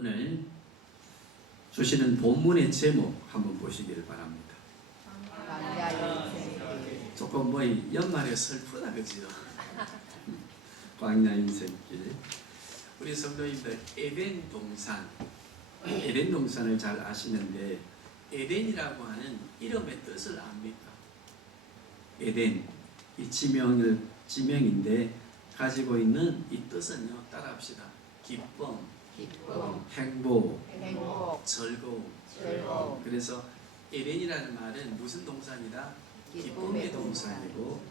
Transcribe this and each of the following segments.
오늘 주시는 본문의 제목 한번 보시기를 바랍니다. 조금 뭐 연말에 슬프다 그지요? 광야 인생길. 우리 성도님들 에덴 동산을 잘 아시는데 에덴이라고 하는 이름의 뜻을 압니까? 에덴 이 지명인데 가지고 있는 이 뜻은요, 따라합시다. 기쁨, 행복, 즐거움. 그래서 에덴이라는 말은 무슨 동산이다? 기쁨의 동산이고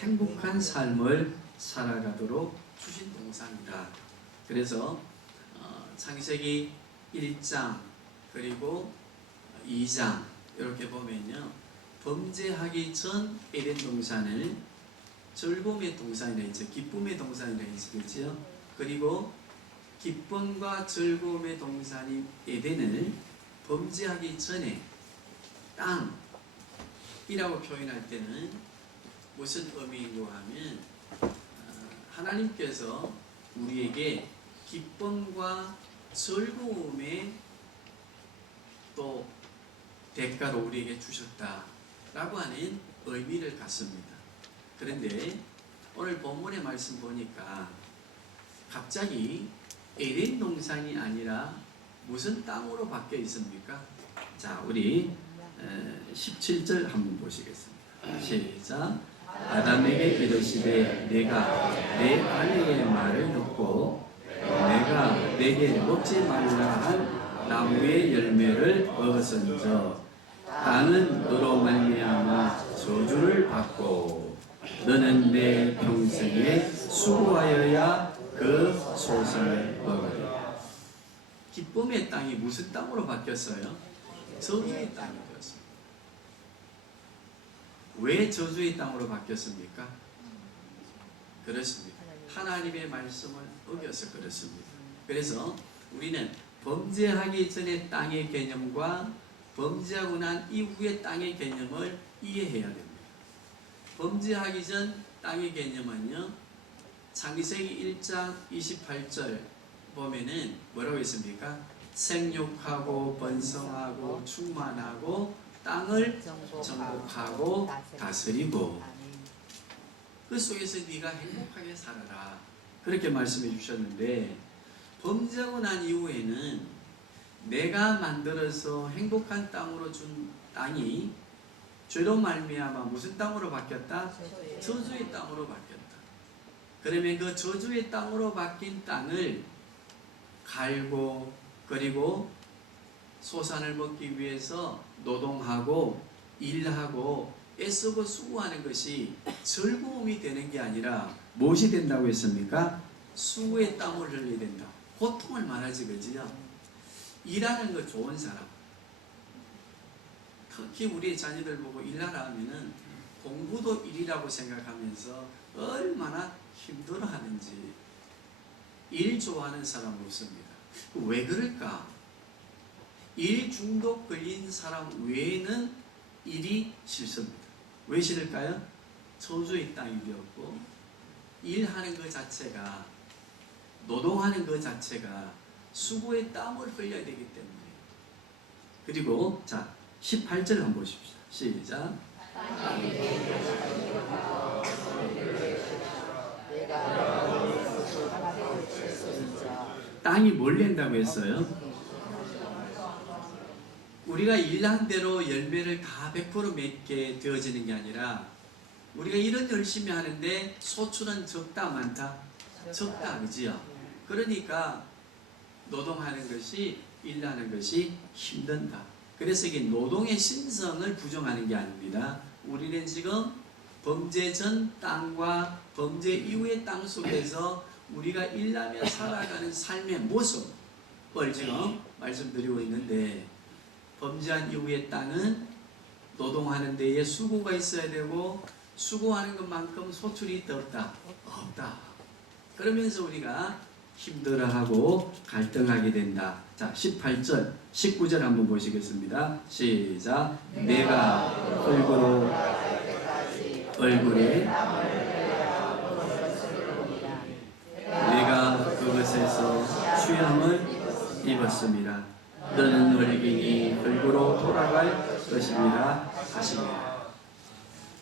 행복한 삶을 살아가도록 주신 동산이다. 그래서 창세기 1장 그리고 2장 이렇게 보면요, 범죄하기 전 에덴 동산을 즐거움의 동산이라 했죠. 기쁨의 동산이라 했죠. 그렇죠? 그리고 기쁨과 즐거움의 동산인 에덴을 범죄하기 전에 땅이라고 표현할 때는 무슨 의미인고 하면 하나님께서 우리에게 기쁨과 즐거움의 또 대가로 우리에게 주셨다라고 하는 의미를 갖습니다. 그런데 오늘 본문의 말씀 보니까 갑자기 에덴 동산이 아니라 무슨 땅으로 바뀌어 있습니까? 자, 우리 17절 한번 보시겠습니다. 시작. 아담에게 이르시되 내가 내 아내의 말을 듣고 내가 내게 먹지 말라 한 나무의 열매를 먹었은저 땅은 너로 말미암아 저주를 받고 너는 내 평생에 수고하여야 그 소산을 먹으리라. 기쁨의 땅이 무슨 땅으로 바뀌었어요? 저주의 땅이 되었습니다. 왜 저주의 땅으로 바뀌었습니까? 그렇습니다. 하나님의 말씀을 어겨서 그렇습니다. 그래서 우리는 범죄하기 전의 땅의 개념과 범죄하고 난 이후의 땅의 개념을 이해해야 됩니다. 범죄하기 전 땅의 개념은요, 창세기 1장 28절 보면은 뭐라고 있습니까? 생육하고 번성하고 충만하고 땅을 정복하고 다스리고 그 속에서 네가 행복하게 살아라, 그렇게 말씀해 주셨는데, 범죄하고 난 이후에는 내가 만들어서 행복한 땅으로 준 땅이 죄로 말미암아 무슨 땅으로 바뀌었다? 저주의 땅으로 바뀌었다. 그러면 그 저주의 땅으로 바뀐 땅을 갈고 그리고 소산을 먹기 위해서 노동하고 일하고 애쓰고 수고하는 것이 즐거움이 되는 게 아니라 무엇이 된다고 했습니까? 수고의 땀을 흘려야 된다. 고통을 말하지, 그지요? 일하는 거 좋은 사람, 특히 우리 자녀들 보고 일하라 하면은 공부도 일이라고 생각하면서 얼마나 힘들어하는지. 일 좋아하는 사람 없습니다. 왜 그럴까? 일 중독 걸린 사람 외에는 일이 싫습니다. 왜 싫을까요? 저주의 땅이 되었고 일하는 것 자체가, 노동하는 것 자체가 수고의 땀을 흘려야 되기 때문에. 그리고 자 18절 한번 보십시오. 시작. 땅이 뭘 낸다고 했어요? 우리가 일한 대로 열매를 다 100% 맺게 되어지는 게 아니라 우리가 일은 열심히 하는데 소출은 적다 많다? 적다, 그지요? 그러니까 노동하는 것이, 일하는 것이 힘든다. 그래서 이게 노동의 신성을 부정하는 게 아닙니다. 우리는 지금 범죄 전 땅과 범죄 이후의 땅 속에서 우리가 일하며 살아가는 삶의 모습을 지금 말씀드리고 있는데, 범죄한 이후의 땅은 노동하는 데에 수고가 있어야 되고 수고하는 것만큼 소출이 더 없다. 그러면서 우리가 힘들어하고 갈등하게 된다. 자 18절 19절 한번 보시겠습니다. 시작. 내가 흙으로 얼굴에 내가 그것에서 취함을 입었습니다. 너는 늙으니 흙으로 돌아갈 것입니다 하시니라.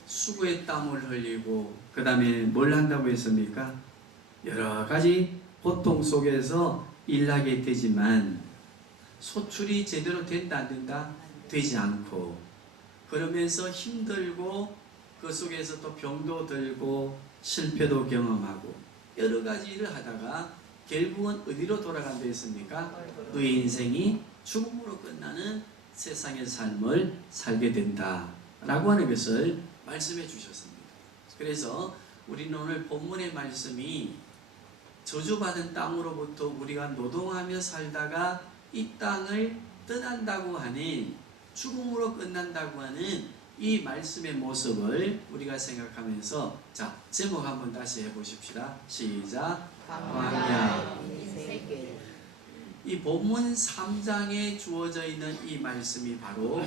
수고의 땀을 흘리고 그 다음에 뭘 한다고 했습니까? 여러 가지 고통 속에서 일하게 되지만 소출이 제대로 된다 안 된다? 되지 않고 그러면서 힘들고 그 속에서 또 병도 들고 실패도 경험하고 여러 가지 일을 하다가 결국은 어디로 돌아간다 했습니까? 너의 인생이 죽음으로 끝나는 세상의 삶을 살게 된다라고 하는 것을 말씀해 주셨습니다. 그래서 우리는 오늘 본문의 말씀이 저주받은 땅으로부터 우리가 노동하며 살다가 이 땅을 떠난다고 하는 죽음으로 끝난다고 하는 이 말씀의 모습을 우리가 생각하면서 자 제목 한번 다시 해보십시다. 시작. 광야. 이 본문 3장에 주어져 있는 이 말씀이 바로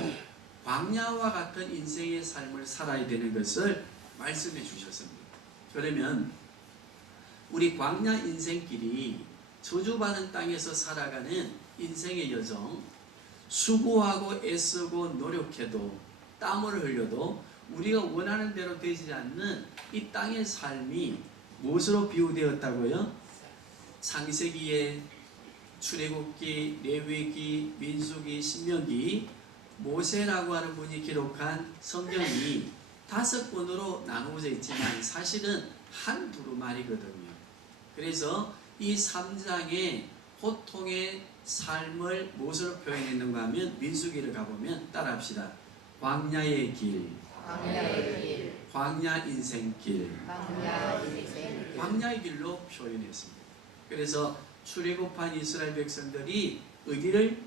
광야와 같은 인생의 삶을 살아야 되는 것을 말씀해 주셨습니다. 그러면 우리 광야 인생길이 저주받은 땅에서 살아가는 인생의 여정, 수고하고 애쓰고 노력해도 땀을 흘려도 우리가 원하는 대로 되지 않는 이 땅의 삶이 무엇으로 비유되었다고요? 창세기에 출애굽기, 레위기, 민수기, 신명기, 모세라고 하는 분이 기록한 성경이 5권으로 나누어져 있지만 사실은 한 두루마리거든요. 그래서 이 3장의 고통의 삶을 무엇으로 표현했는가 하면 민수기를 가보면 따라합시다. 광야의 길, 광야 인생길, 광야의 길로 표현했습니다. 그래서 출애굽한 이스라엘 백성들이 어디를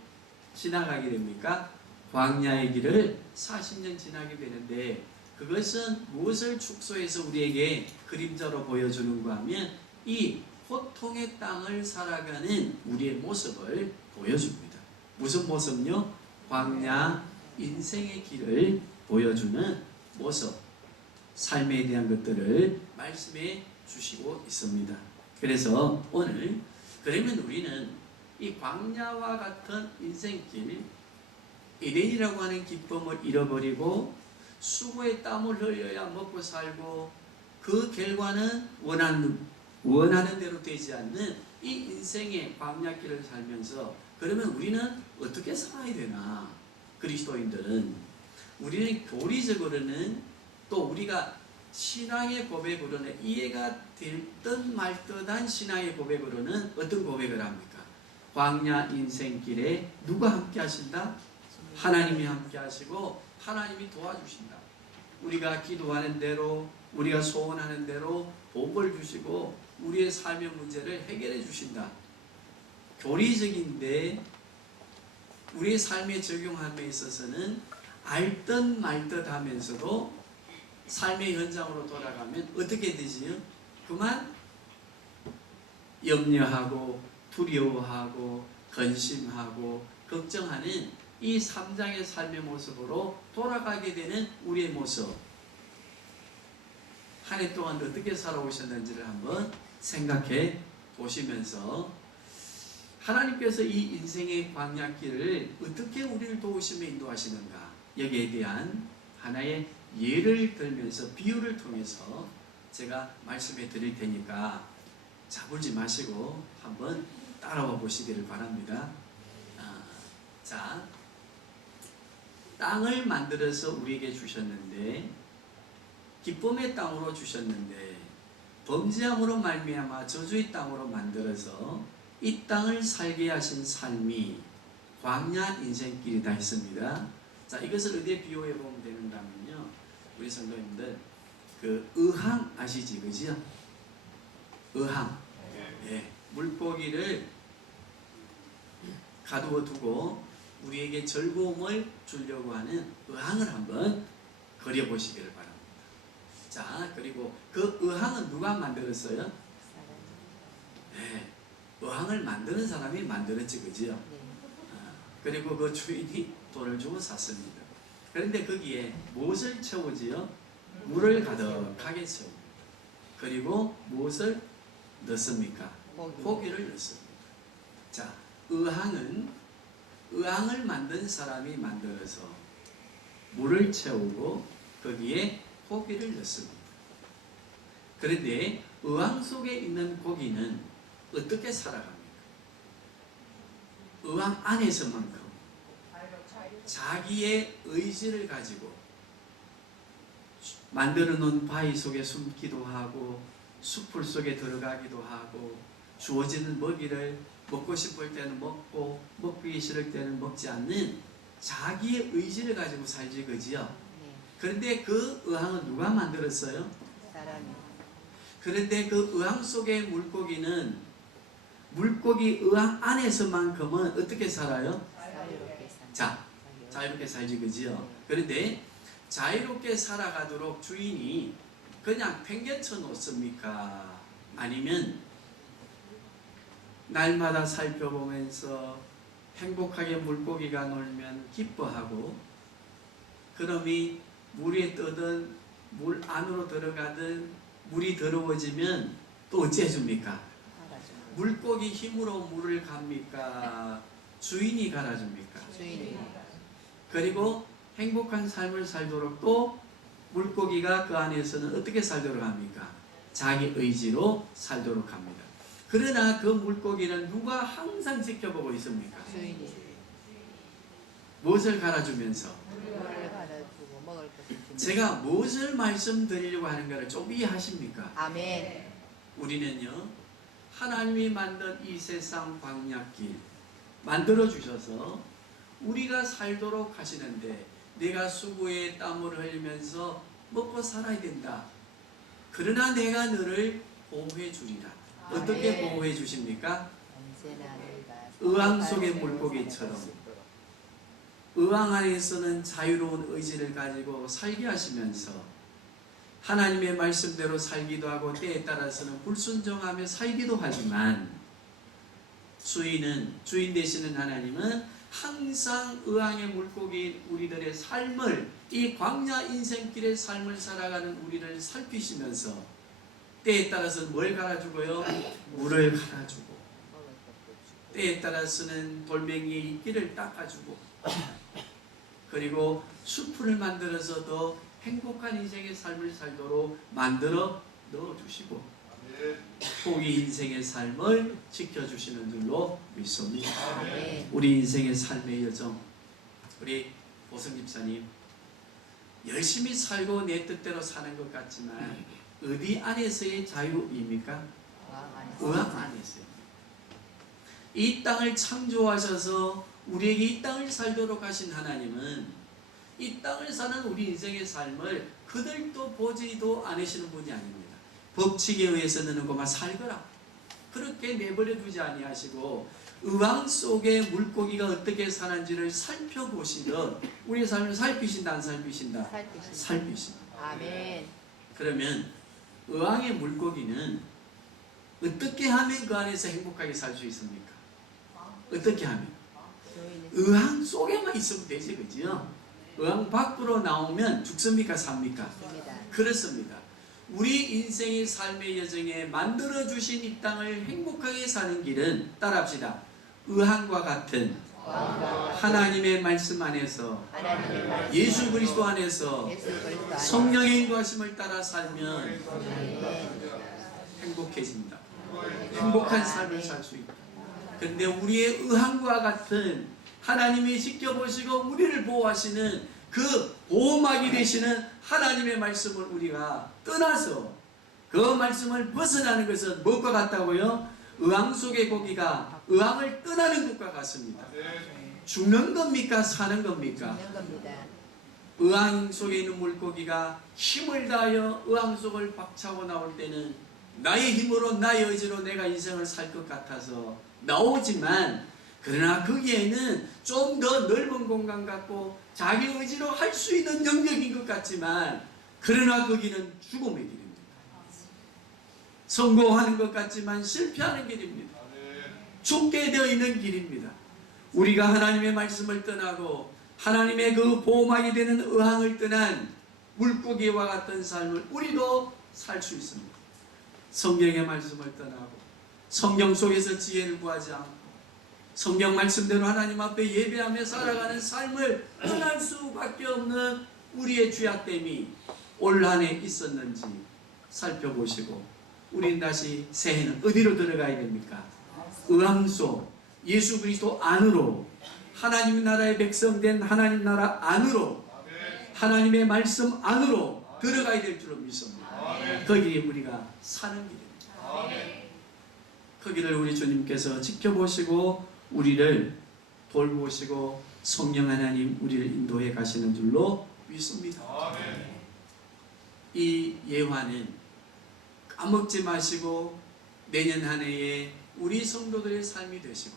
지나가게 됩니까? 광야의 길을 40년 지나게 되는데 그것은 무엇을 축소해서 우리에게 그림자로 보여주는가 하면 이 고통의 땅을 살아가는 우리의 모습을 보여줍니다. 무슨 모습요? 광야 인생의 길을 보여주는 모습, 삶에 대한 것들을 말씀해 주시고 있습니다. 그래서 오늘 그러면 우리는 이 광야와 같은 인생길, 에덴이라고 하는 기쁨을 잃어버리고 수고의 땀을 흘려야 먹고 살고 그 결과는 원하는 대로 되지 않는 이 인생의 광야길을 살면서 그러면 우리는 어떻게 살아야 되나? 그리스도인들은 우리는 교리적으로는 또 우리가 신앙의 고백으로는 이해가 될 듯 말 듯한 신앙의 고백으로는 어떤 고백을 합니까? 광야 인생길에 누가 함께 하신다? 하나님이 함께 하시고 하나님이 도와주신다. 우리가 기도하는 대로 우리가 소원하는 대로 복을 주시고 우리의 삶의 문제를 해결해 주신다. 교리적인데 우리의 삶에 적용함에 있어서는 알듯 말듯 하면서도 삶의 현장으로 돌아가면 어떻게 되지요? 그만 염려하고 두려워하고 근심하고 걱정하는 이 3장의 삶의 모습으로 돌아가게 되는 우리의 모습. 한 해 동안 어떻게 살아오셨는지를 한번 생각해 보시면서 하나님께서 이 인생의 광야길을 어떻게 우리를 도우시며 인도하시는가 여기에 대한 하나의 예를 들면서 비유를 통해서 제가 말씀해 드릴 테니까 자불지 마시고 한번 따라와 보시기를 바랍니다. 자, 땅을 만들어서 우리에게 주셨는데 기쁨의 땅으로 주셨는데 범죄함으로 말미암아 저주의 땅으로 만들어서 이 땅을 살게 하신 삶이 광야 인생길이다 했습니다. 자, 이것을 어디에 비유해 보면 되는가 하면요, 우리 성도님들 그 의항 아시지, 그죠? 의항, 예, 물고기를 가두어 두고 우리에게 즐거움을 주려고 하는 의항을 한번 그려보시기를 바랍니다. 자, 그리고 그 의항은 누가 만들었어요? 네, 의항을 만드는 사람이 만들었지, 그죠? 그리고 그 주인이 돈을 주고 샀습니다. 그런데 거기에 무엇을 채우지요? 물을 가득하게 채웁니다. 그리고 무엇을 넣습니까? 고기를 넣습니다. 자, 의왕을 만든 사람이 만들어서 물을 채우고 거기에 고기를 넣습니다. 그런데 의왕 속에 있는 고기는 어떻게 살아갑니까? 의왕 안에서만큼 자기의 의지를 가지고 만들어 놓은 바위 속에 숨기도 하고 숲풀 속에 들어가기도 하고 주어지는 먹이를 먹고 싶을 때는 먹고 먹기 싫을 때는 먹지 않는 자기의 의지를 가지고 살지 그지요? 그런데 그 의왕은 누가 만들었어요? 사람이. 그런데 그 의왕 속의 물고기는 물고기 의왕 안에서만큼은 어떻게 살아요? 자유롭게 산다. 자, 자유롭게 살지 그지요? 그런데 자유롭게 살아가도록 주인이 그냥 팽개쳐 놓습니까? 아니면 날마다 살펴보면서 행복하게 물고기가 놀면 기뻐하고 그놈이 물에 뜨든 물 안으로 들어가든 물이 더러워지면 또 어찌 해줍니까? 물고기 힘으로 물을 갑니까? 주인이 갈아줍니까? 주인이. 그리고 행복한 삶을 살도록 또 물고기가 그 안에서는 어떻게 살도록 합니까? 자기 의지로 살도록 합니다. 그러나 그 물고기는 누가 항상 지켜보고 있습니까? 주인이. 무엇을 갈아주면서? 물을 갈아주고 먹을 것을 주면서. 제가 무엇을 말씀드리려고 하는가를 좀 이해하십니까? 아멘. 우리는요 하나님이 만든 이 세상 광야길 만들어 주셔서 우리가 살도록 하시는데 내가 수고에 땀을 흘리면서 먹고 살아야 된다. 그러나 내가 너를 보호해 주리라. 어떻게 보호해 주십니까? 언제나 너희가 의왕 속의 물고기처럼 의왕 안에서는 자유로운 의지를 가지고 살게 하시면서 하나님의 말씀대로 살기도 하고 때에 따라서는 불순종하며 살기도 하지만 주인 되시는 하나님은 항상 의왕의 물고기 우리들의 삶을 이 광야 인생길의 삶을 살아가는 우리를 살피시면서 때에 따라서는 뭘 갈아주고요? 물을 갈아주고 먹을 것도 주고. 때에 따라서는 돌멩이의 이끼를 닦아주고 그리고 숲을 만들어서 더 행복한 인생의 삶을 살도록 만들어 넣어주시고 포기 인생의 삶을 지켜주시는 줄로 믿습니다. 아멘. 우리 인생의 삶의 여정 우리 보성 집사님 열심히 살고 내 뜻대로 사는 것 같지만 어디 안에서의 자유입니까? 의왕 안에서요. 이 땅을 창조하셔서 우리에게 이 땅을 살도록 하신 하나님은 이 땅을 사는 우리 인생의 삶을 그들도 보지도 않으시는 분이 아닙니다. 법칙에 의해서 너는 그만 살거라. 그렇게 내버려 두지 아니하시고 의왕 속에 물고기가 어떻게 사는지를 살펴보시듯 우리의 삶을 살피신다 안 살피신다? 살피신다. 아멘. 그러면 의왕의 물고기는 어떻게 하면 그 안에서 행복하게 살 수 있습니까? 어떻게 하면? 의왕 속에만 있으면 되지 그지요? 의왕 밖으로 나오면 죽습니까? 삽니까? 그렇습니다. 우리 인생의 삶의 여정에 만들어주신 이 땅을 행복하게 사는 길은 따라합시다. 의왕과 같은 하나님의 말씀 안에서 예수 그리스도 안에서 성령의 인도하심을 따라 살면 행복해집니다. 행복한 삶을 살 수 있다. 그런데 우리의 의왕과 같은 하나님이 지켜보시고 우리를 보호하시는 그 보호막이 되시는 하나님의 말씀을 우리가 떠나서 그 말씀을 벗어나는 것은 무엇과 같다고요? 의왕 속의 고기가 의왕을 떠나는 것과 같습니다. 죽는 겁니까? 사는 겁니까? 죽는 겁니다. 의왕 속에 있는 물고기가 힘을 다하여 의왕 속을 박차고 나올 때는 나의 힘으로 나의 의지로 내가 인생을 살 것 같아서 나오지만 그러나 거기에는 좀 더 넓은 공간 같고 자기 의지로 할 수 있는 영역인 것 같지만 그러나 거기는 죽음의 길입니다. 성공하는 것 같지만 실패하는 길입니다. 죽게 되어 있는 길입니다. 우리가 하나님의 말씀을 떠나고 하나님의 그 보호막이 되는 의왕을 떠난 물고기와 같은 삶을 우리도 살 수 있습니다. 성경의 말씀을 떠나고 성경 속에서 지혜를 구하지 않고 성경 말씀대로 하나님 앞에 예배하며 살아가는 삶을 떠날 수밖에 없는 우리의 죄악됨이 올 한 해 있었는지 살펴보시고, 우리는 다시 새해는 어디로 들어가야 됩니까? 의왕소 예수 그리스도 안으로, 하나님 나라의 백성된 하나님 나라 안으로, 하나님의 말씀 안으로 들어가야 될 줄로 믿습니다. 거기에 우리가 사는 길입니다. 거기를 우리 주님께서 지켜보시고 우리를 돌보시고 성령 하나님 우리를 인도해 가시는 줄로 믿습니다. 이 예화는 까먹지 마시고 내년 한 해에 우리 성도들의 삶이 되시고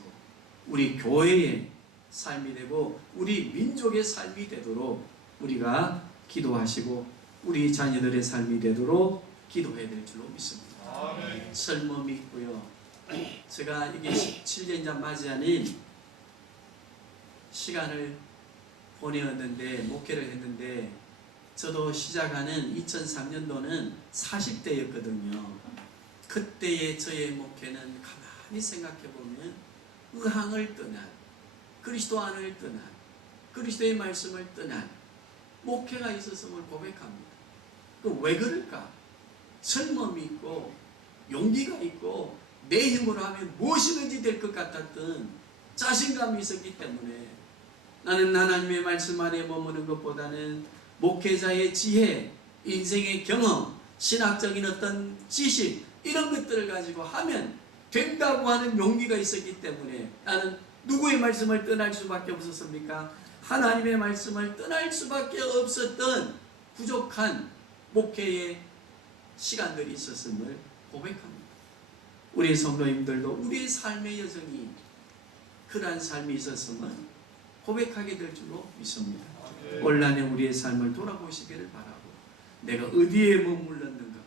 우리 교회의 삶이 되고 우리 민족의 삶이 되도록 우리가 기도하시고 우리 자녀들의 삶이 되도록 기도해야 될 줄로 믿습니다. 설모 믿고요. 제가 이게 17년차 맞이하는 시간을 보내었는데, 목회를 했는데, 저도 시작하는 2003년도는 40대였거든요. 그때의 저의 목회는 가만히 생각해보면 의항을 떠난, 그리스도 안을 떠난, 그리스도의 말씀을 떠난 목회가 있었음을 고백합니다. 왜 그럴까? 젊음이 있고 용기가 있고 내 힘으로 하면 무엇이든지 될 것 같았던 자신감이 있었기 때문에 나는 하나님의 말씀 안에 머무는 것보다는 목회자의 지혜, 인생의 경험, 신학적인 어떤 지식 이런 것들을 가지고 하면 된다고 하는 용기가 있었기 때문에 나는 누구의 말씀을 떠날 수밖에 없었습니까? 하나님의 말씀을 떠날 수밖에 없었던 부족한 목회의 시간들이 있었음을 고백합니다. 우리 성도님들도 우리의 삶의 여정이 그러한 삶이 있었음을 고백하게 될 줄로 믿습니다. 올 한해 우리의 삶을 돌아보시기를 바라고, 내가 어디에 머물렀는가,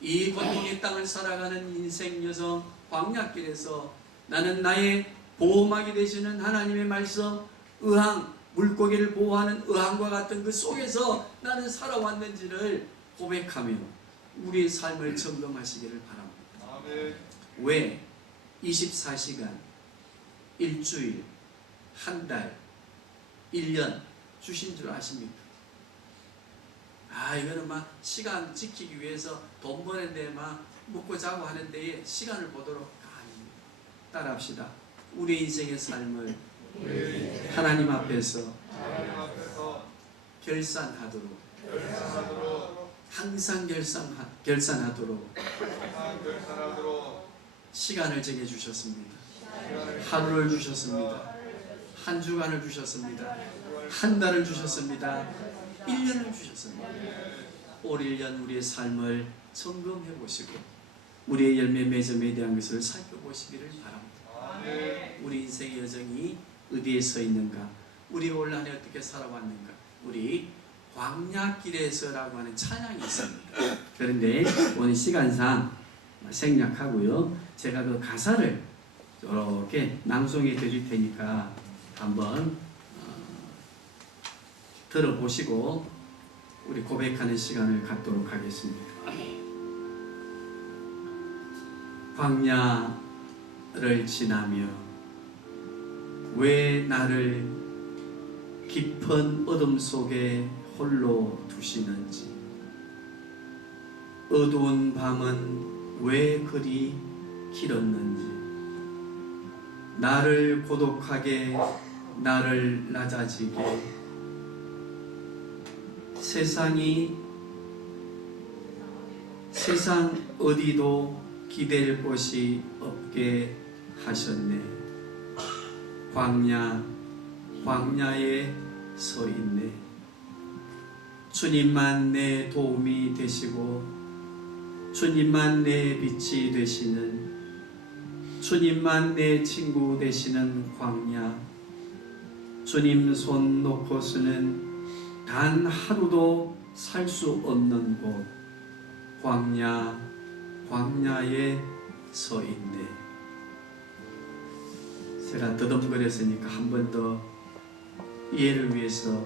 이 고통의 땅을 살아가는 인생 여정 광야길에서 나는 나의 보호막이 되시는 하나님의 말씀, 의항, 물고기를 보호하는 의항과 같은 그 속에서 나는 살아왔는지를 고백하며 우리의 삶을 점검하시기를 바랍니다. 왜 24시간, 일주일, 한 달, 1년 주신 줄 아십니까? 이거는 막 시간 지키기 위해서 돈 버는데 막 먹고 자고 하는 데에 시간을 보도록 아닙니다. 따라합시다. 우리 인생의 삶을 하나님 앞에서 결산하도록, 항상 결산하도록 시간을 정해주셨습니다. 하루를 주셨습니다. 한 주간을 주셨습니다. 한 달을 주셨습니다. 1년을 주셨습니다. 올 1년 우리의 삶을 점검해 보시고 우리의 열매 매점에 대한 것을 살펴보시기를 바랍니다. 우리 인생의 여정이 어디에 서 있는가, 우리 올 한해 어떻게 살아왔는가. 우리 광야길에서라고 하는 찬양이 있습니다. 그런데 오늘 시간상 생략하고요, 제가 그 가사를 이렇게 낭송해 드릴 테니까 한번 들어보시고 우리 고백하는 시간을 갖도록 하겠습니다. 광야를 지나며 왜 나를 깊은 어둠 속에 홀로 두시는지, 어두운 밤은 왜 그리 길었는지, 나를 고독하게, 나를 낮아지게, 세상 어디도 기댈 곳이 없게 하셨네. 광야에 서 있네. 주님만 내 도움이 되시고 주님만 내 빛이 되시는, 주님만 내 친구 되시는 광야, 주님 손 놓고서는 단 하루도 살 수 없는 곳, 광야에 서 있네. 제가 더듬거렸으니까 한 번 더 이해를 위해서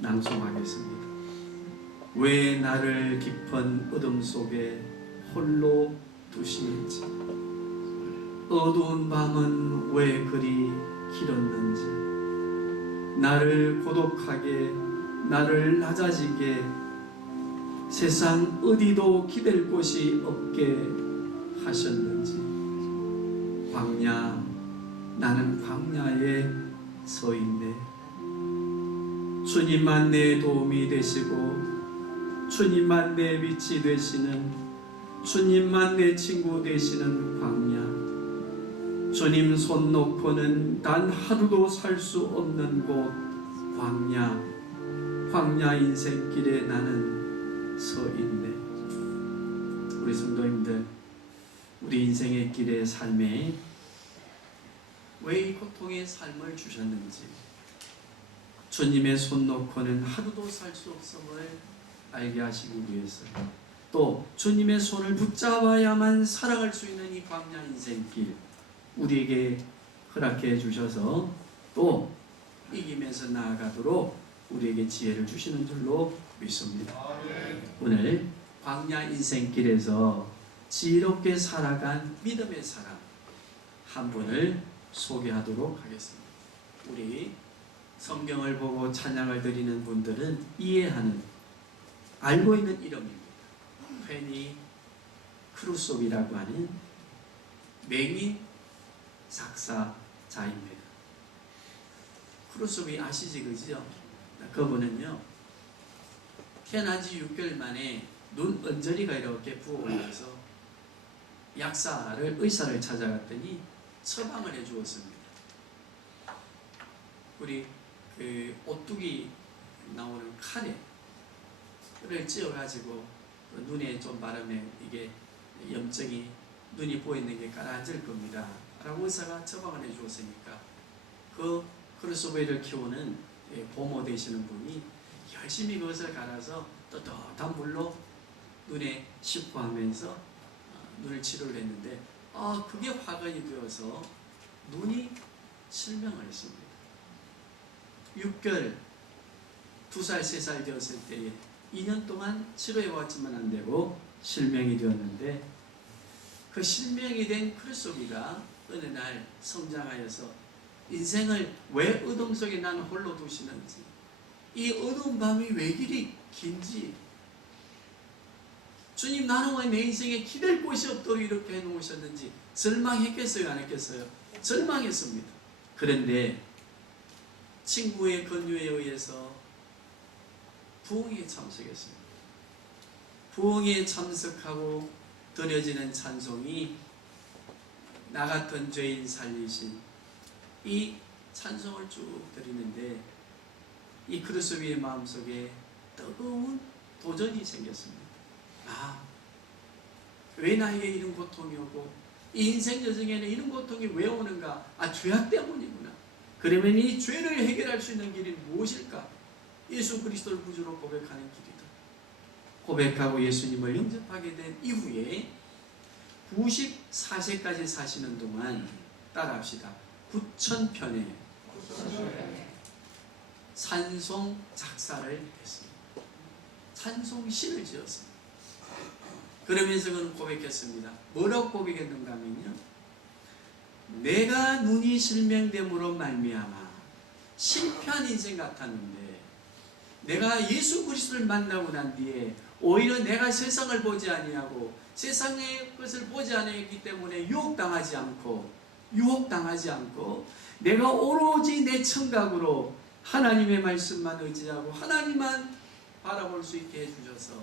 낭송하겠습니다. 왜 나를 깊은 어둠 속에 홀로 두시는지, 어두운 밤은 왜 그리 길었는지, 나를 고독하게, 나를 낮아지게, 세상 어디도 기댈 곳이 없게 하셨는지. 광야, 나는 광야에 서 있네. 주님만 내 도움이 되시고, 주님만 내 빛이 되시는, 주님만 내 친구 되시는 광야. 주님 손 놓고는 단 하루도 살 수 없는 곳 광야. 광야 인생길에 나는 서 있네. 우리 성도님들, 우리 인생의 길의 삶에 왜 이 고통의 삶을 주셨는지, 주님의 손 놓고는 하루도 살 수 없음을 알게 하시기 위해서, 또 주님의 손을 붙잡아야만 살아갈 수 있는 이 광야 인생길 우리에게 허락해 주셔서 또 이기면서 나아가도록 우리에게 지혜를 주시는 줄로 믿습니다. 오늘 광야 인생길에서 지혜롭게 살아간 믿음의 사람 한 분을 소개하도록 하겠습니다. 우리 성경을 보고 찬양을 드리는 분들은 이해하는, 알고 있는 이름입니다. 페니 크루소비라고 하는 맹인 작사자입니다. 크루소비 아시지, 그죠? 그분은요, 태어난 지 6개월 만에 눈 언저리가 이렇게 부어오면서 의사를 찾아갔더니 처방을 해주었습니다. 우리 오뚜기 나오는 카레를 찧어가지고 눈에 좀 바르면 이게 염증이, 눈이 보이는 게 가라앉을 겁니다 라고 의사가 처방을 해주었으니까, 그 크루소베를 키우는 보모 되시는 분이 열심히 그것을 갈아서 뜨뜻한 물로 눈에 씻고 하면서 눈을 치료를 했는데, 그게 화근이 되어서 눈이 실명을 했습니다. 6개월, 2살, 3살 되었을 때에 2년 동안 치료해 왔지만 안 되고 실명이 되었는데, 그 실명이 된 크루소비가 어느 날 성장하여서 인생을 왜 어둠 속에 난 홀로 두시는지, 이 어두운 밤이 왜 이리 긴지, 주님 나는 왜 내 인생에 기댈 곳이 없도록 이렇게 해놓으셨는지 절망했겠어요, 안 했겠어요? 절망했습니다. 그런데 친구의 권유에 의해서 부흥에 참석했습니다. 부흥에 참석하고 드려지는 찬송이 나 같은 죄인 살리신, 이 찬송을 쭉 드리는데 이 크루소비의 마음속에 뜨거운 도전이 생겼습니다. 왜 나에게 이런 고통이 오고 이 인생 여정에는 이런 고통이 왜 오는가? 죄악 때문이구나. 그러면 이 죄를 해결할 수 있는 길이 무엇일까? 예수 그리스도를 구주로 고백하는 길이다. 고백하고 예수님을 영접하게 된 이후에 94세까지 사시는 동안, 따라합시다, 9,000편의 찬송 작사를 했습니다. 찬송시를 지었습니다. 그러면서 그는 고백했습니다. 뭐라고 고백했는가 하면요, 내가 눈이 실명됨으로 말미암아 실패한 인생 같았는데, 내가 예수 그리스도를 만나고 난 뒤에 오히려 내가 세상을 보지 아니하고 세상의 것을 보지 않았기 때문에 유혹당하지 않고 내가 오로지 내 청각으로 하나님의 말씀만 의지하고 하나님만 바라볼 수 있게 해주셔서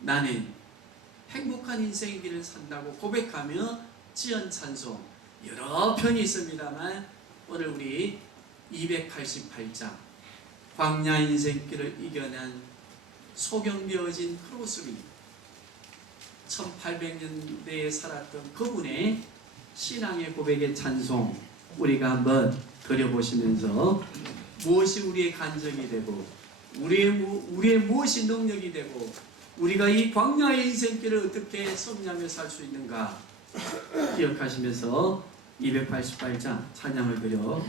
나는 행복한 인생의 길을 산다고 고백하며 지은 찬송 여러 편이 있습니다만, 오늘 우리 288장 광야 인생길을 이겨낸 소경되어진 크루소비, 1800년대에 살았던 그분의 신앙의 고백의 찬송 우리가 한번 드려보시면서 무엇이 우리의 간증이 되고 우리의 무엇이 능력이 되고 우리가 이 광야의 인생길을 어떻게 성리하며 살 수 있는가 기억하시면서 288장 찬양을 드려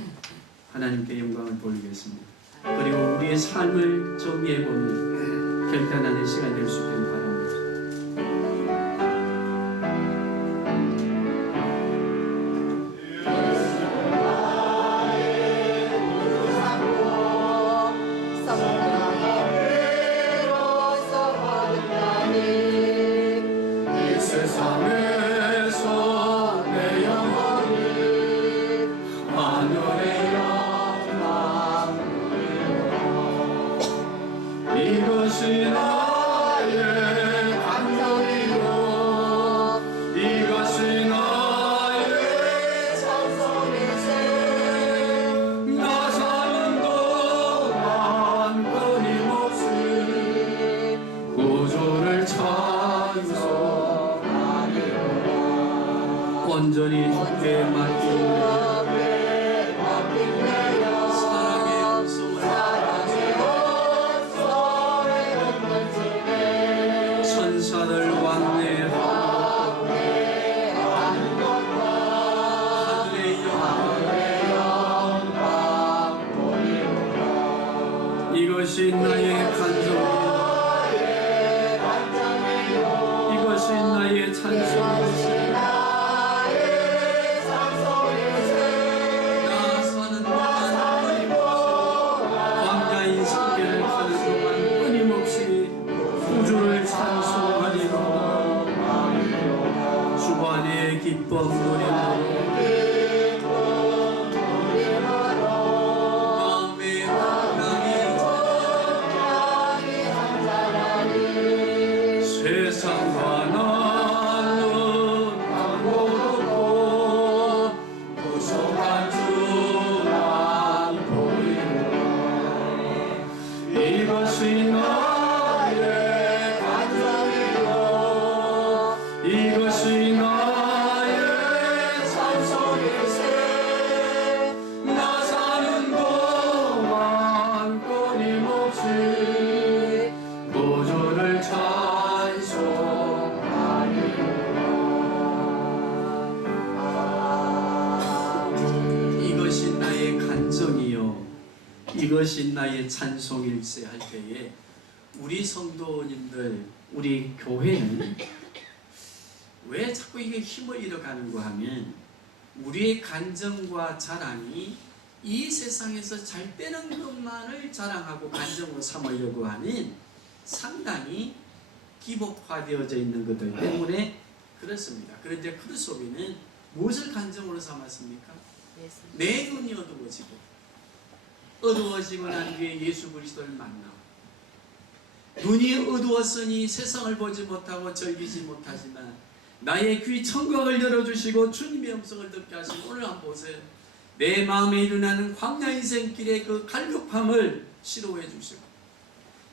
하나님께 영광을 돌리겠습니다. 그리고 우리의 삶을 정리해보는 결단하는 시간 될 수 있기를 바랍니다. 하늘의 영광 이것이 나의 감정이요 이것이 나의 찬송일세 나 사는 동안 끊임없이 구주를 찬송하리로다 온전히 주께 맡기며 사랑의 음성을 천사들 왕래하고 하늘의 영광 이것이 나의 간정이요 이것이 나의 찬송이요 기쁨 노래로 마음의 평강이 세상과 나는 강고롭고 부족한 주만 보이노라 이것이 나의 간증이요 이것이 이것이 나의 찬송일세 할 때에 우리 성도님들, 우리 교회는 왜 자꾸 이게 힘을 잃어가는가 하면 우리의 간정과 자랑이 이 세상에서 잘 되는 것만을 자랑하고 간정으로 삼으려고 하는 상당히 기복화되어져 있는 것들 때문에 그렇습니다. 그런데 크루소비는 무엇을 간정으로 삼았습니까? 내 눈이 어두워지고 어두워지고 난 뒤에 예수 그리스도를 만나 눈이 어두웠으니 세상을 보지 못하고 즐기지 못하지만 나의 귀 청각을 열어주시고 주님의 음성을 듣게 하시고 오늘 한번 보세요. 내 마음에 일어나는 광야 인생길의 그 갈급함을 치료해 주시고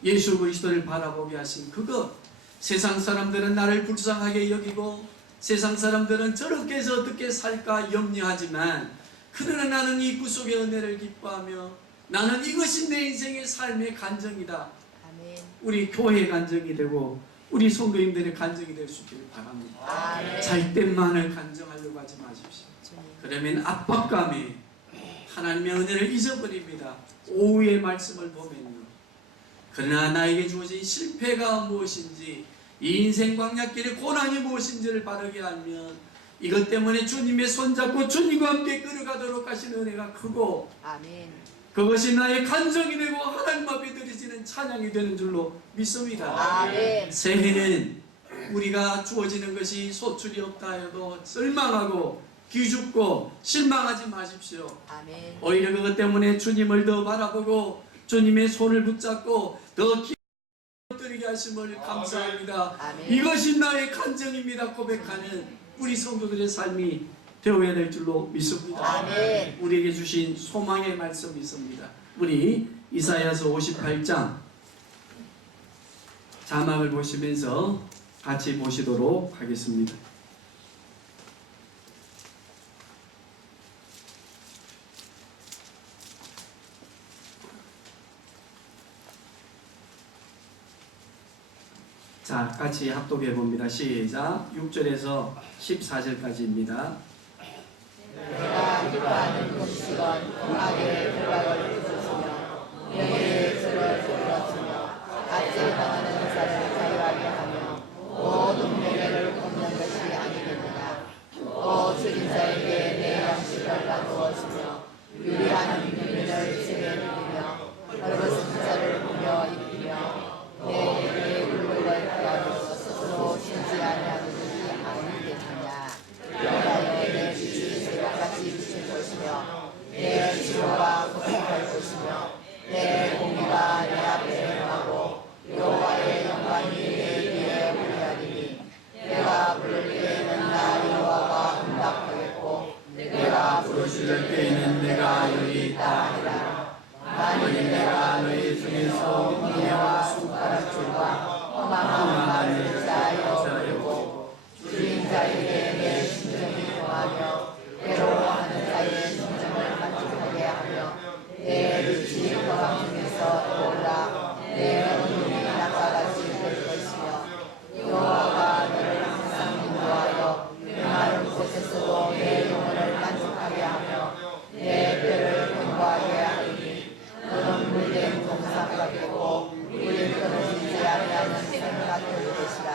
예수 그리스도를 바라보게 하신 그것 세상 사람들은 나를 불쌍하게 여기고 세상 사람들은 저렇게 해서 어떻게 살까 염려하지만 그러나 나는 이 구속의 은혜를 기뻐하며 나는 이것이 내 인생의 삶의 간정이다. 아멘. 우리 교회의 간정이 되고 우리 성도님들의 간정이 될 수 있기를 바랍니다. 아멘. 잘 때만을 간정하려고 하지 마십시오. 주님. 그러면 압박감에 하나님의 은혜를 잊어버립니다. 오후의 말씀을 보면요. 그러나 나에게 주어진 실패가 무엇인지 이 인생 광야길의 고난이 무엇인지를 바르게 알면 이것 때문에 주님의 손잡고 주님과 함께 끌어가도록 하신 은혜가 크고 아멘. 그것이 나의 간정이 되고 하나님 앞에 드려지는 찬양이 되는 줄로 믿습니다. 아멘. 새해는 우리가 주어지는 것이 소출이 없다 해도 절망하고 기죽고 실망하지 마십시오. 아멘. 오히려 그것 때문에 주님을 더 바라보고 주님의 손을 붙잡고 더 드리게 하심을 감사합니다. 아멘. 이것이 나의 간정입니다 고백하는 우리 성도들의 삶이 되어야 될 줄로 믿습니다. 아멘. 우리에게 주신 소망의 말씀이 있습니다. 우리 이사야서 58장 자막을 보시면서 같이 보시도록 하겠습니다. 자, 같이 합독해 봅니다. 시작. 6절에서 14절까지입니다. 내가 기뻐하는 음식은 음악의 결과를 주셨으며 명예의 줄을 주었으며 같이 당하는 자를 자유하게 하며 모든 명예를 걷는 것이 아니겠느냐. 또 줄인 자에게 내 양식을 나누었으며 유리하는 비밀을 집에 누리며 벌거벗은 자를 보며 입히며 내 울음을 피하며 스스로 쉬지 아니하는 것이 아니겠느냐. 여호와여 내 빛이 새벽같이 비칠 것이며 내 만일 내가 너희 중에서 은혜와 숟가락질과 험한 말을 자하여 줄인 자에게 내 심정이 통하며 괴로워하는 자의 심정을 만족하게 하며 내 빛이 거방 중에서 올라 내 어둠이 낙가같이 될 것이며 여호와가 너를 항상 인도하여 메마른 곳에서도 내 영혼을 만족하게 하며 내 뼈를 견고하게 하리니 너는 물된 동상 같고 물이 끊어지지 아니하는 샘 같을 것이라.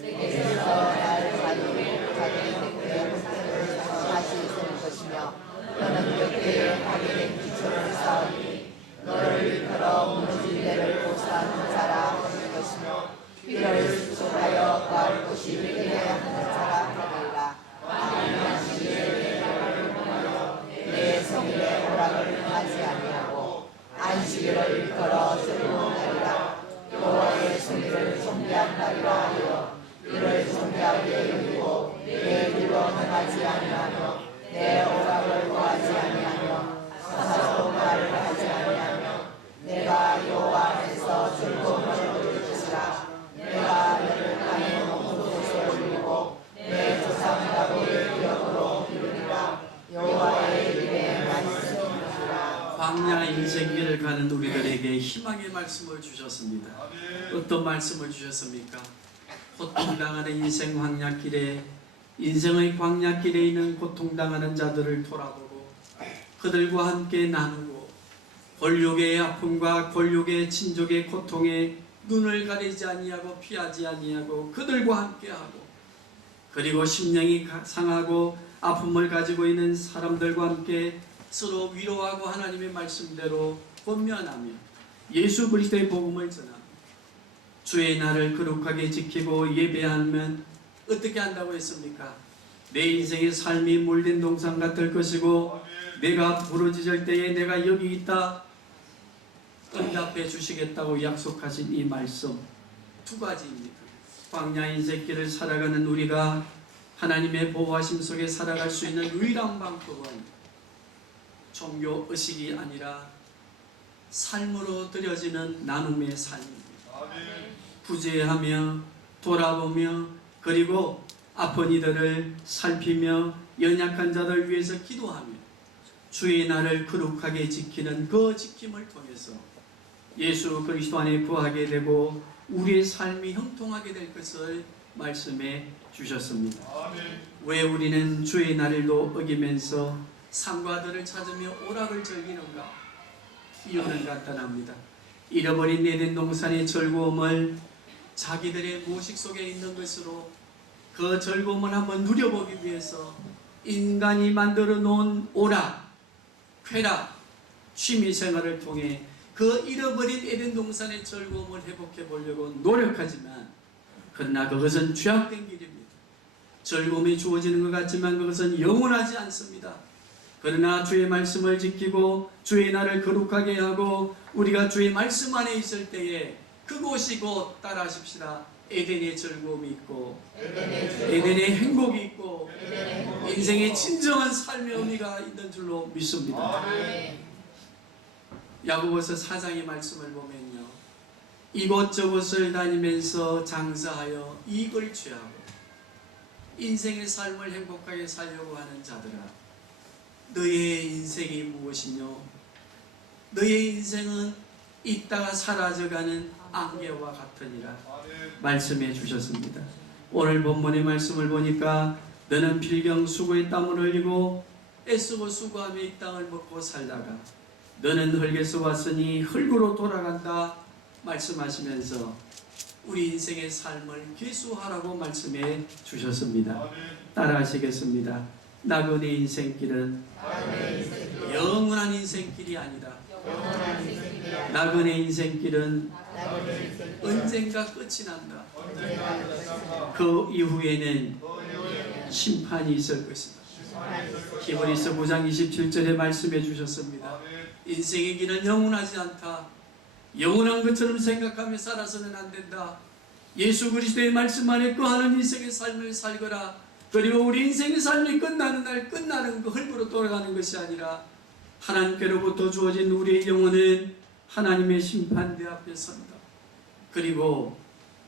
내게서 날 가리고 자기의 덕에 흙을 다시 쓸 것이며 너는 벽대에 하게 기초를 쌓으니 너를 이끌어 무너진 데를 고사하는 자라 할 것이며 피를 수축하여 구할 곳이 되게 하는 자라 하리라. 내 성일의 허락을 하지 아니하고 안식일을 일컬어 즐거워하리라. 여호와의 성일을 존귀한다리라 하여 이를 존귀하게 여기고 내 길로 행하지 아니하며 내 허락을 구하지 아니하며 사사로 말을 하지 아니하며 내가 여호와 안에서 즐거움을 얻을 것이라. 내가 너를 강의 높은 곳에 올리고 내 조상 다윗의 기억으로 이루리라. 여호와의 입에 말씀이라. 광야 인생길을 가는 우리들에게 희망의 말씀을 주셨습니다. 어떤 말씀을 주셨습니까? 고통당하는 인생 광야길에 인생의 광야길에 있는 고통당하는 자들을 돌아보고 그들과 함께 나누고 골육의 아픔과 골육의 친족의 고통에 눈을 가리지 아니하고 피하지 아니하고 그들과 함께하고 그리고 심령이 상하고 아픔을 가지고 있는 사람들과 함께 서로 위로하고 하나님의 말씀대로 권면하며 예수 그리스도의 복음을 전합니다. 주의 날을 거룩하게 지키고 예배하면 어떻게 한다고 했습니까? 내 인생의 삶이 물된 동상 같을 것이고 내가 부르짖을 때에 내가 여기 있다 응답해 주시겠다고 약속하신 이 말씀 두 가지입니다. 광야 인생길을 살아가는 우리가 하나님의 보호하심 속에 살아갈 수 있는 유일한 방법은 종교 의식이 아니라 삶으로 드려지는 나눔의 삶입니다. 구제하며 돌아보며 그리고 아픈 이들을 살피며 연약한 자들 위해서 기도하며 주의 날을 거룩하게 지키는 그 지킴을 통해서 예수 그리스도 안에 부하게 되고 우리의 삶이 형통하게 될 것을 말씀해 주셨습니다. 왜 우리는 주의 날을도 어기면서 상과들을 찾으며 오락을 즐기는가? 이유는 간단합니다. 잃어버린 에덴 동산의 즐거움을 자기들의 무식 속에 있는 것으로 그 즐거움을 한번 누려보기 위해서 인간이 만들어 놓은 오락, 쾌락, 취미생활을 통해 그 잃어버린 에덴 동산의 즐거움을 회복해 보려고 노력하지만 그러나 그것은 죄악된 길입니다. 즐거움이 주어지는 것 같지만 그것은 영원하지 않습니다. 그러나 주의 말씀을 지키고 주의 날을 거룩하게 하고 우리가 주의 말씀 안에 있을 때에 그곳이 곧 따라하십시다. 에덴의 즐거움이 있고 에덴의 행복이 있고 인생의 진정한 삶의 의미가 있는 줄로 믿습니다. 야고보서 4장의 말씀을 보면요, 이곳저곳을 다니면서 장사하여 이익을 취하고 인생의 삶을 행복하게 살려고 하는 자들아, 너의 인생이 무엇이뇨? 너의 인생은 있다가 사라져가는 안개와 같으니라 말씀해 주셨습니다. 오늘 본문의 말씀을 보니까 너는 필경 수고의 땀을 흘리고 애쓰고 수고하며 이 땅을 먹고 살다가 너는 흙에서 왔으니 흙으로 돌아간다 말씀하시면서 우리 인생의 삶을 계수하라고 말씀해 주셨습니다. 따라하시겠습니다. 나그네 인생길은 영원한 인생길이 아니다. 나그네 인생길은 언젠가 끝이 난다. 그 이후에는 심판이 있을 것이다. 히브리서 9장 27절에 말씀해 주셨습니다. 인생의 길은 영원하지 않다. 영원한 것처럼 생각하며 살아서는 안 된다. 예수 그리스도의 말씀 안에 거하는 인생의 삶을 살거라. 그리고 우리 인생의 삶이 끝나는 날 끝나는 그 흙으로 돌아가는 것이 아니라 하나님께로부터 주어진 우리의 영혼은 하나님의 심판대 앞에 선다. 그리고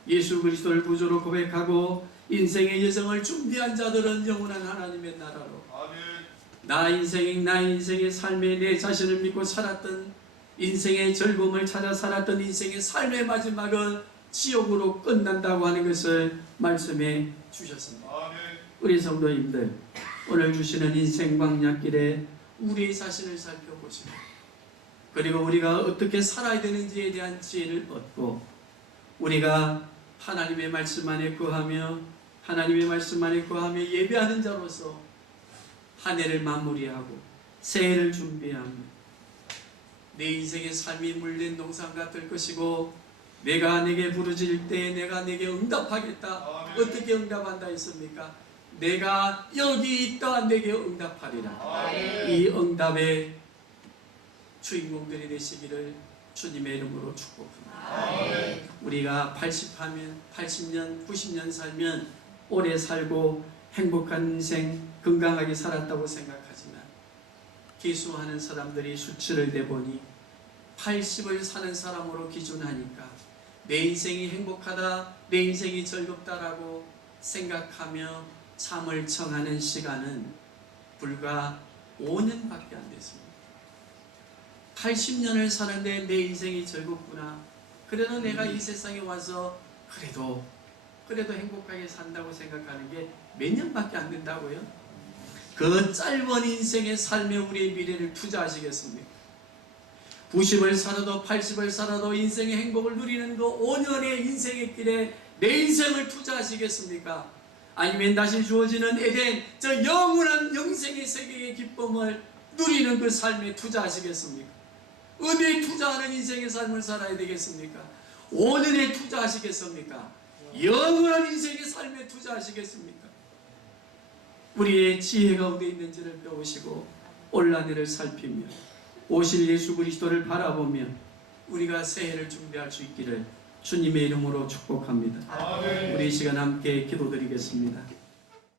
예수 그리스도를 구주로 고백하고 인생의 여정을 준비한 자들은 영원한 하나님의 나라로 나 인생의 삶에 내 자신을 믿고 살았던 인생의 즐거움을 찾아 살았던 인생의 삶의 마지막은 지옥으로 끝난다고 하는 것을 말씀해 주셨습니다. 우리 성도님들, 오늘 주시는 인생 광야길에 우리 자신을 살펴보시고 그리고 우리가 어떻게 살아야 되는지에 대한 지혜를 얻고 우리가 하나님의 말씀 안에 거하며 예배하는 자로서 한 해를 마무리하고 새해를 준비하며 내 인생의 삶이 물린 동산 같을 것이고 내가 내게 부르짖을 때 내가 내게 응답하겠다. 어떻게 응답한다 했습니까? 내가 여기 있다 내게 응답하리라. 이 응답의 주인공들이 되시기를 주님의 이름으로 축복합니다. 우리가 80년, 90년 살면 오래 살고 행복한 인생, 건강하게 살았다고 생각하지만 기수하는 사람들이 수치를 내보니 80을 사는 사람으로 기준하니까 내 인생이 행복하다, 내 인생이 즐겁다라고 생각하며 참을 청하는 시간은 불과 5년밖에 안 됐습니다. 80년을 사는데 내 인생이 즐겁구나. 그래도 내가 이 세상에 와서 그래도 행복하게 산다고 생각하는 게 몇 년밖에 안 된다고요? 그 짧은 인생의 삶에 우리의 미래를 투자하시겠습니까? 90을 살아도 80을 살아도 인생의 행복을 누리는 그 5년의 인생의 길에 내 인생을 투자하시겠습니까? 아니면 다시 주어지는 에덴, 저 영원한 영생의 세계의 기쁨을 누리는 그 삶에 투자하시겠습니까? 어디에 투자하는 인생의 삶을 살아야 되겠습니까? 5년에 투자하시겠습니까? 영원한 인생의 삶에 투자하시겠습니까? 우리의 지혜 가운데 있는지를 배우시고 올라내를 살피며 오실 예수 그리스도를 바라보며 우리가 새해를 준비할 수 있기를 주님의 이름으로 축복합니다. 우리 이 시간 함께 기도드리겠습니다.